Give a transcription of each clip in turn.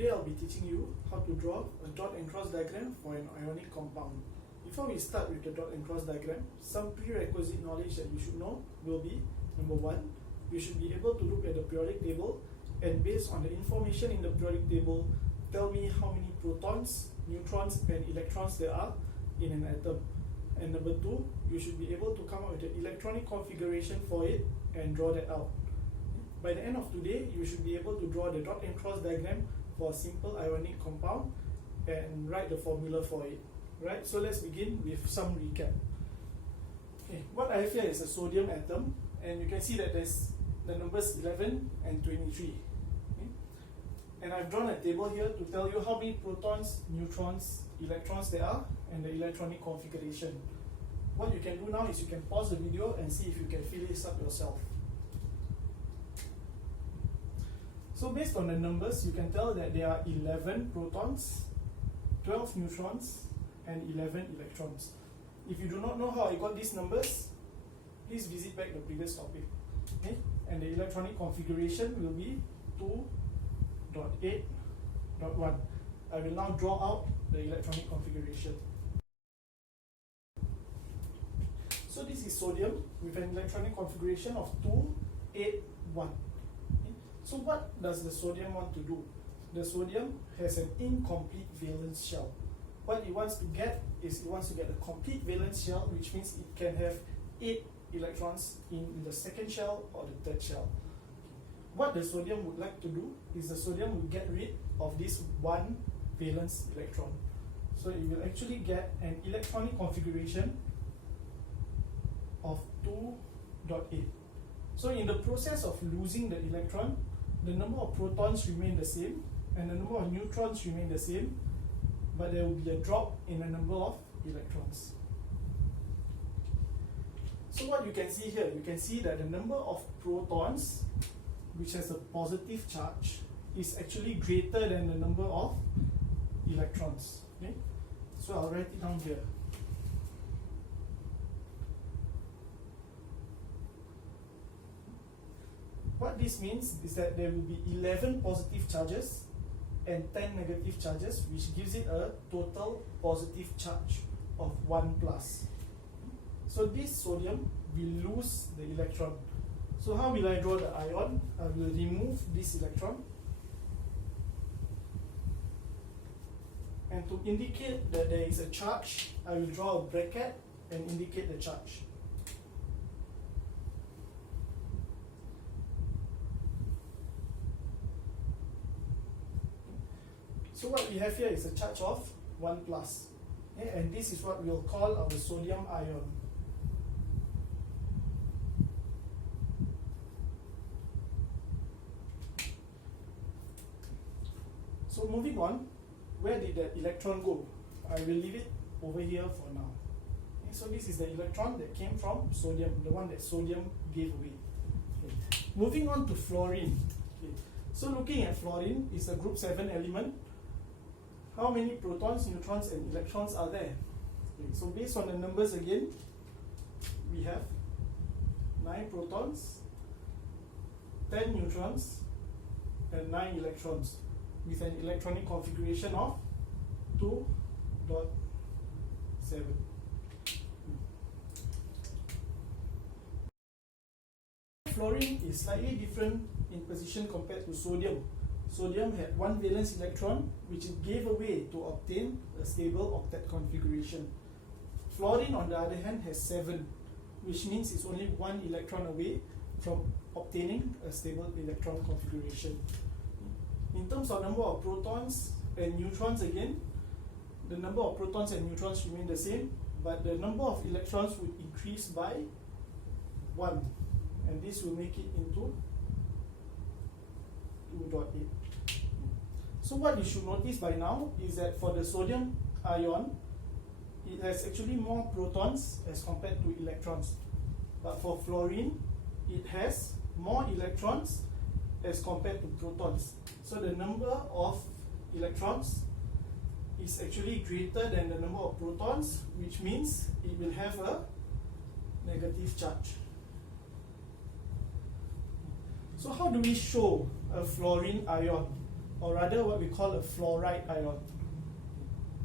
Today I'll be teaching you how to draw a dot and cross diagram for an ionic compound. Before we start with the dot and cross diagram, some prerequisite knowledge that you should know will be: number one, you should be able to look at the periodic table and based on the information in the periodic table, tell me how many protons, neutrons and electrons there are in an atom. And number two, you should be able to come up with the electronic configuration for it and draw that out. By the end of today, you should be able to draw the dot and cross diagram for a simple ionic compound and write the formula for it. Right, so let's begin with some recap. Okay, what I have here is a sodium atom, and you can see that there's the numbers 11 and 23. Okay? And I've drawn a table here to tell you how many protons, neutrons, electrons there are and the electronic configuration. What you can do now is you can pause the video and see if you can fill this up yourself. So based on the numbers, you can tell that there are 11 protons, 12 neutrons, and 11 electrons. If you do not know how I got these numbers, please visit back the previous topic. Okay? And the electronic configuration will be 2.8.1. I will now draw out the electronic configuration. So this is sodium with an electronic configuration of 281. So what does the sodium want to do? The sodium has an incomplete valence shell. What it wants to get is it wants to get a complete valence shell, which means it can have 8 electrons in the second shell or the third shell. What the sodium would like to do is the sodium will get rid of this one valence electron. So it will actually get an electronic configuration of 2.8. So in the process of losing the electron, the number of protons remain the same and the number of neutrons remain the same, but there will be a drop in the number of electrons. So what you can see here, you can see that the number of protons, which has a positive charge, is actually greater than the number of electrons. Okay? So I'll write it down here. What this means is that there will be 11 positive charges and 10 negative charges, which gives it a total positive charge of 1 plus. So this sodium will lose the electron. So how will I draw the ion? I will remove this electron. And to indicate that there is a charge, I will draw a bracket and indicate the charge. So what we have here is a charge of 1 plus. Okay? And this is what we'll call our sodium ion. So moving on, where did the electron go? I will leave it over here for now. Okay? So this is the electron that came from sodium, the one that sodium gave away. Okay? Moving on to fluorine. Okay? So looking at fluorine, it's a group 7 element. How many protons, neutrons and electrons are there? Okay, so based on the numbers again, we have 9 protons, 10 neutrons and 9 electrons with an electronic configuration of 2.7. Fluorine is slightly different in position compared to sodium. Sodium had 1 valence electron, which it gave away to obtain a stable octet configuration. Fluorine, on the other hand, has 7, which means it's only 1 electron away from obtaining a stable electron configuration. In terms of number of protons and neutrons again, the number of protons and neutrons remain the same, but the number of electrons would increase by 1, and this will make it into 2.8. So what you should notice by now is that for the sodium ion, it has actually more protons as compared to electrons. But for fluorine, it has more electrons as compared to protons. So the number of electrons is actually greater than the number of protons, which means it will have a negative charge. So how do we show a fluorine ion? or rather what we call a fluoride ion.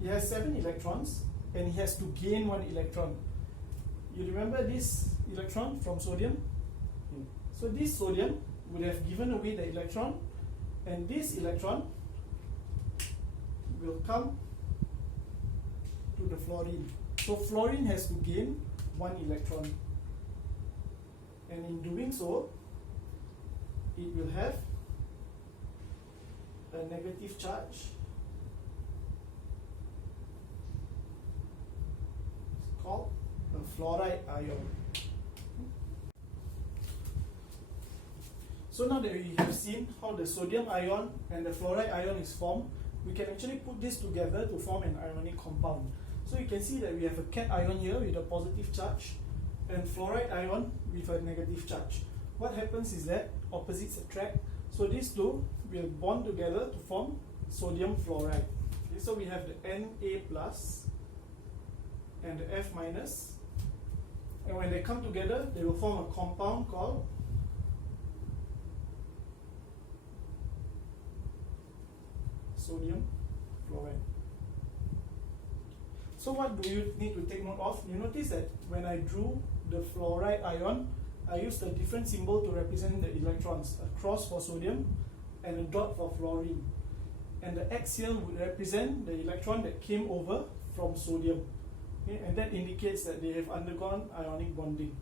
It has 7 electrons and it has to gain 1 electron. You remember this electron from sodium? So this sodium would have given away the electron, and this electron will come to the fluorine. So fluorine has to gain 1 electron, and in doing so it will have a negative charge. It's called a fluoride ion. So now that we have seen how the sodium ion and the fluoride ion is formed, we can actually put this together to form an ionic compound. So you can see that we have a cation here with a positive charge and fluoride ion with a negative charge. What happens is that opposites attract, so these two will bond together to form sodium fluoride. Okay, so we have the Na plus and the F minus, and when they come together they will form a compound called sodium fluoride. So what do you need to take note of? You notice that when I drew the fluoride ion, I used a different symbol to represent the electrons, a cross for sodium and a dot for fluorine. And the X here would represent the electron that came over from sodium. Okay? And that indicates that they have undergone ionic bonding.